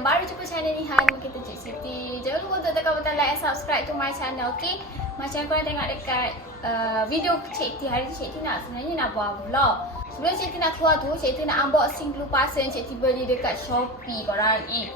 yang baru jumpa channel ni, hai, nama kita Cik Siti. Jangan lupa untuk tekan butang like and subscribe to my channel, okay? Macam korang tengok dekat video Cik Siti hari ni, Cik Siti sebenarnya nak buat vlog. Sebelum Cik Siti nak keluar tu, Cik Siti nak unboxing pelupas yang Cik Siti beli dekat Shopee korang ni.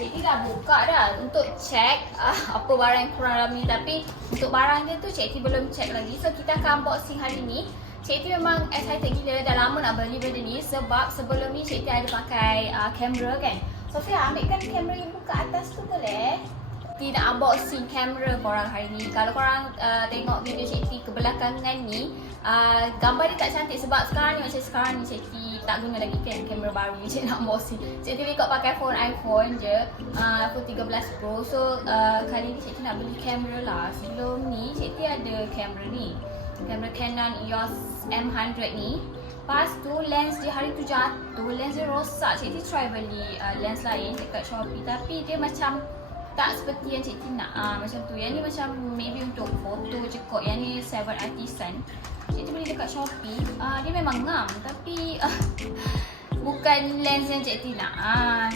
Cik Siti dah buka dah untuk check apa barang yang kurang dalam ni, tapi untuk barang dia tu Cik Siti belum check lagi. So kita akan unboxing hari ni. Cik Siti memang excited gila, dah lama nak beli benda ni sebab sebelum ni Cik Siti ada pakai kamera kan. Sofia, ambilkan kamera yang buka atas tu boleh? Cik Siti nak unboxing kamera korang hari ni. Kalau korang tengok video Cik Siti kebelakangan ni, gambar dia tak cantik sebab sekarang ni macam sekarang ni Cik Siti tak guna lagi kan kamera baru ni. Cik nak unboxing. Cik Siti ikut pakai phone iPhone je, iPhone 13 Pro. So kali ni Cik Siti nak beli kamera lah. Sebelum ni Cik Siti ada kamera ni, kamera Canon EOS M100 ni. Lepas tu lens dia hari tu jatuh, lens dia rosak. Cik Siti try beli lens lain dekat Shopee, tapi dia macam tak seperti yang Cik Siti nak. Macam tu. Yang ni macam maybe untuk foto je kot. Yang ni 7 Artisan. Cik Siti beli dekat Shopee. Dia memang ngam, tapi bukan lens yang Cik Siti nak.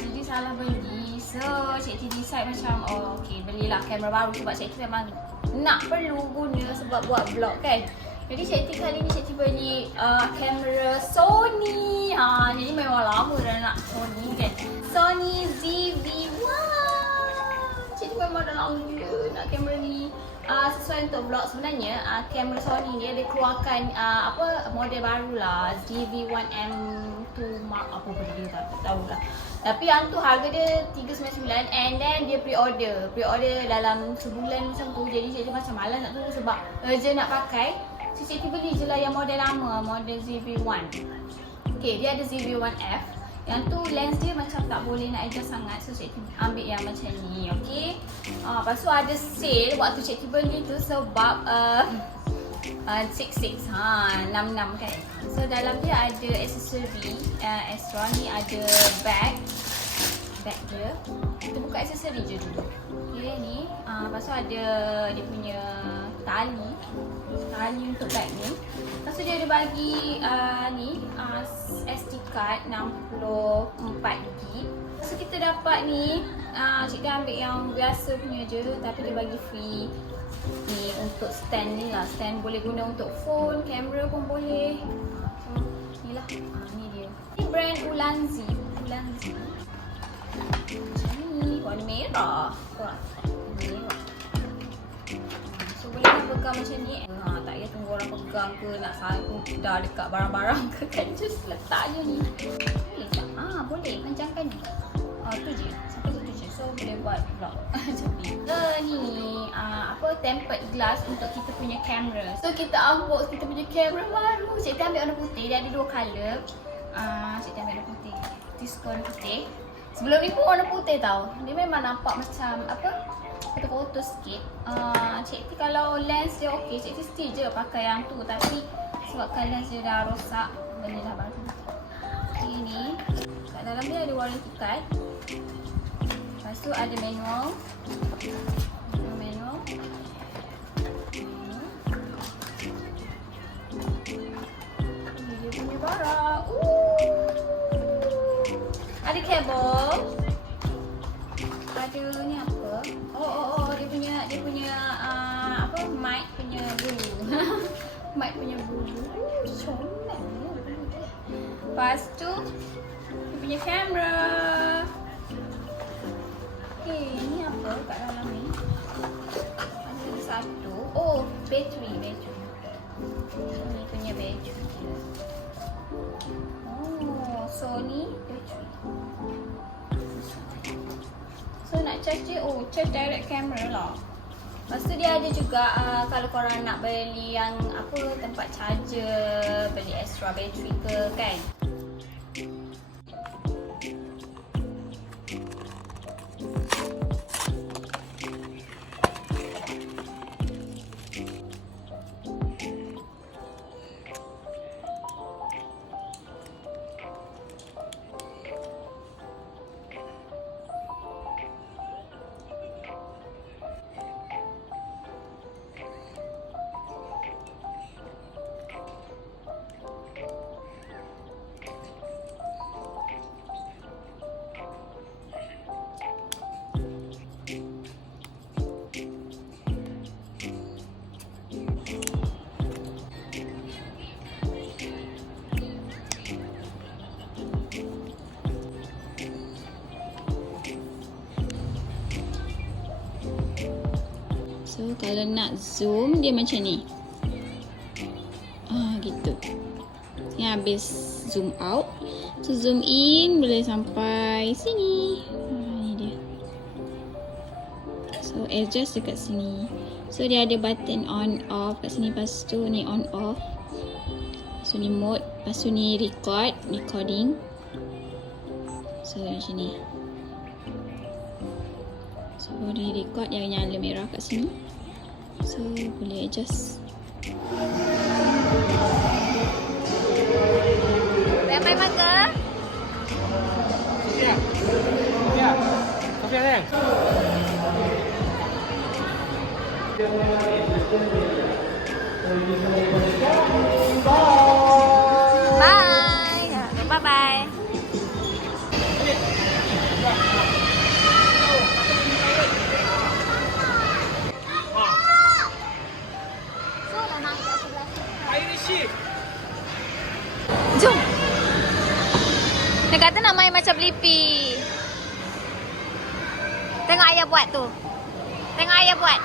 Jadi salah beli. So Cik Siti decide macam okay, belilah kamera baru sebab Cik Siti memang nak perlu guna sebab buat vlog kan. Jadi Cik Siti kali ni Cik Siti beli kamera Sony. Jadi memang lama dah nak Sony kan. Sony ZV-1. Cik Siti memang dah lama gila nak kamera ni. Sesuai untuk vlog sebenarnya, kamera Sony ni dia keluarkan model baru lah, ZV-1 M2 Mark apa benda dia tak tahu lah. Tapi yang tu harga dia 399 and then dia pre-order dalam sebulan macam tu. Jadi Cik Siti macam malas nak tunggu sebab urgent nak pakai. So Cik Siti beli je lah yang model lama, model ZV-1. Okay, dia ada ZV-1F. Yang tu lens dia macam tak boleh nak adjust sangat. So Cik Siti ambil yang macam ni, okay. Lepas tu ada sale waktu Cik Siti beli tu sebab 66 66 kan. So dalam dia ada aksesori extra ni, ada bag dia. Kita buka aksesori je dulu. Okay ni. Lepas tu ada dia punya tali untuk bag ni. Lepas tu dia ada bagi ni SD card 64GB. Lepas tu kita dapat ni, Cik dah ambil yang biasa punya je, tapi dia bagi free ni untuk stand ni lah. Stand boleh guna untuk phone, kamera pun boleh. So ni lah, ni dia. Ni brand Ulanzi. Macam ni, warna merah. Merah. So boleh nak pegang macam ni. Tak payah tunggu orang pegang ke, nak sangkut dah dekat barang-barang ke kan. Just letak je ni. Boleh tak? Boleh. Panjangkan ni. Tu je. Sampai situ je. So boleh buat vlog macam ni. Ni tempered glass untuk kita punya kamera. So kita unbox kita punya kamera baru. Cik Siti ambil warna putih. Dia ada 2 colour. Cik Siti ambil warna putih. Disco warna putih. Sebelum ni pun warna putih tau. Dia memang nampak macam foto-foto sikit. Cik Siti kalau lens dia okey, Cik Siti still je pakai yang tu. Tapi sebabkan lens dia dah rosak, benda dah baru. Ini kat dalam dia ada warranty card. Lepas tu ada manual. Ini dia punya barang. Ada kabel. Ada ni apa? Dia punya mic punya bulu. Mic punya bulu. Comel. Lepas tu dia punya kamera. Okay, ni apa kat dalam ni? Ada satu. Bateri. Ni punya bateri. Sony bateri. So nak charge dia, charge direct camera lah. Lepas tu dia ada juga kalau korang nak beli yang tempat charger, beli extra bateri ke kan. kalau nak zoom dia macam ni. Gitu. Ni habis zoom out. So zoom in boleh sampai sini. Ni dia. So adjust dekat sini. So dia ada button on off kat sini, lepas tu ni on off. So ni mode, lepas tu ni recording. So macam ni. So dia record yang nyala merah kat sini. So boleh adjust. Boleh main mangga? Sofia. Sofia. Sofia sayang. Bye. Bye-bye. Jom. Dia kata nak main macam Blippi. Tengok ayah buat tu. Tengok ayah buat.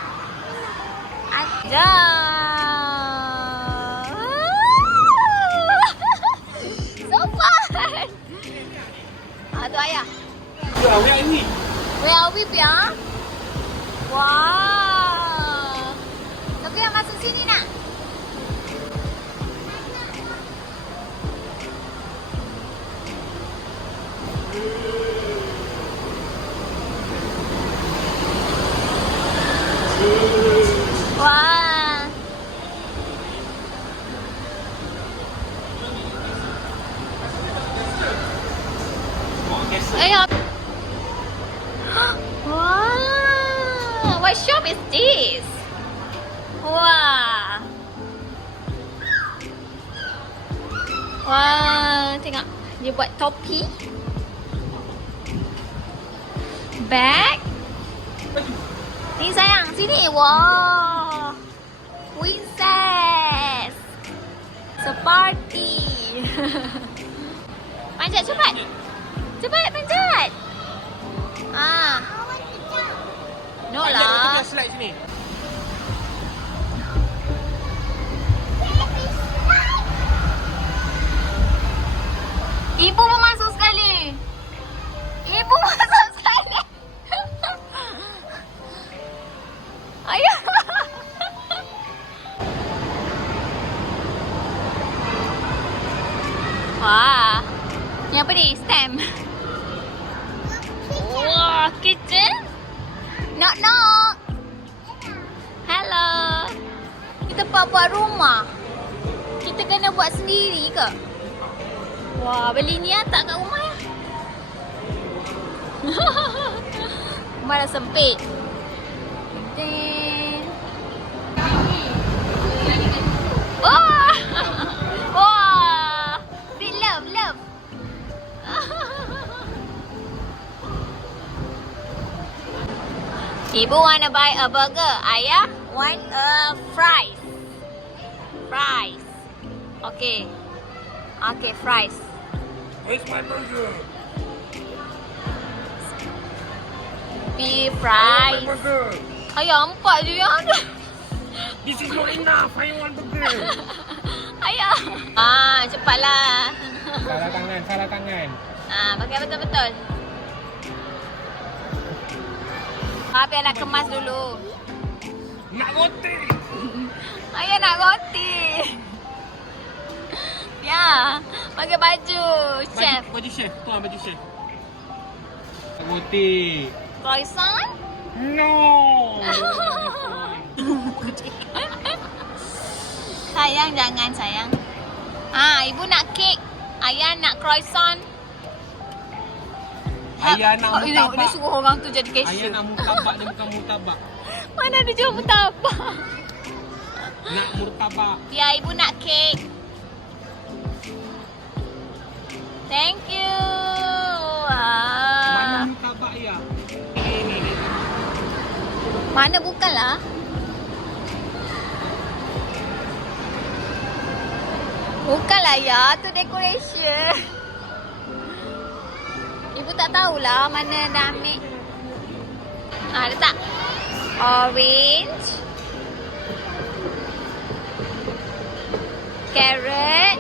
Jom. So fun. Tu ayah. Where are we? Where are we, Pia? Wow. Tapi yang masuk sini nak? Wah. Ayo. Wow. What shop is this? Wah. Wah, tengok dia buat topi. Bag. Ni sayang, sini. Wow. Princess. Seperti. Panjat cepat. Cepat panjat. No lah. Kita slide sini. Ibu mau masuk sekali. Ibu masuk sekali. Ayo. Wah. Ni apa ni? Stamp. Wah, kitchen. Knock knock. Hello. Kita buat rumah. Kita kena buat sendiri ke? Wah, beli ni tak kat rumah ya. Rumah dah sempit. Wah. Wah. Big love. Ibu wanna buy a burger. Ayah want a fries. Fries. Okay. Okay, fries. Where's my burger? Beef fries. My burger. Ayah, 4 je yang ada. This is not enough. I want burger. Ayah. Cepatlah. Salah tangan. Pakai betul-betul. Biar nak kemas dulu. Nak roti. Ayah nak roti. Ya, pakai baju chef. Baju chef. Tuan baju chef. Roti. Croissant? No. Sayang, jangan sayang. Ibu nak kek. Ayah nak croissant. Ayah nak murtabak. Dia suruh orang tu jadi cashier. Ayah nak murtabak, dia bukan murtabak. Mana ada jual murtabak? Nak murtabak. Ya, ibu nak kek. Thank you. Mana murtabak ya? Ini. Mana bukanlah. Bukanlah ya, tu decoration. Ibu tak tahulah mana dah ambil. Letak orange. carrot.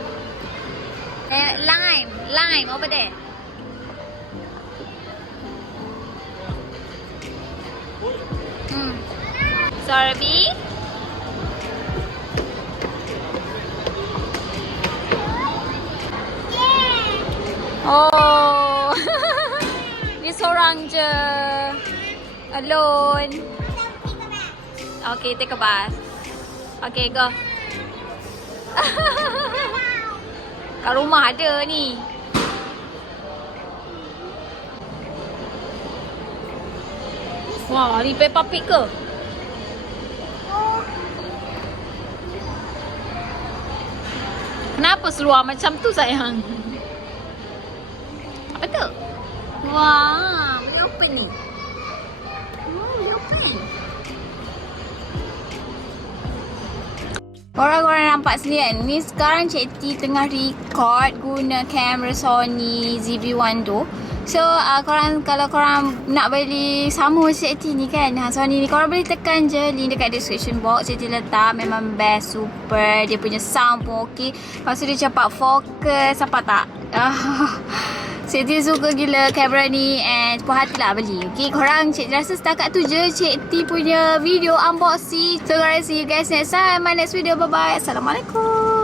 Lime over there. Sorry. Oh. Dia seorang je. Alone. Okay, take a bath. Okay, go. Kat rumah ada ni. Wah, ni Peppa Pig ke? Kenapa seluar macam tu sayang? Apa tu? Wah, boleh open ni. Boleh open. Korang nampak sini kan? Ni sekarang Cik T tengah record guna kamera Sony ZV-1 tu. So kalau korang nak beli sama Cik T ni kan, Sony ni, korang boleh tekan je link dekat description box. Cik T letak, memang best, super. Dia punya sound pun okey. Lepas tu dia cepat fokus, apa tak? Cik T suka gila kamera ni and puas hati lah beli. Okay, korang Cik T rasa setakat tu je Cik T punya video unboxing. So guys, see you guys next time. My next video. Bye bye. Assalamualaikum.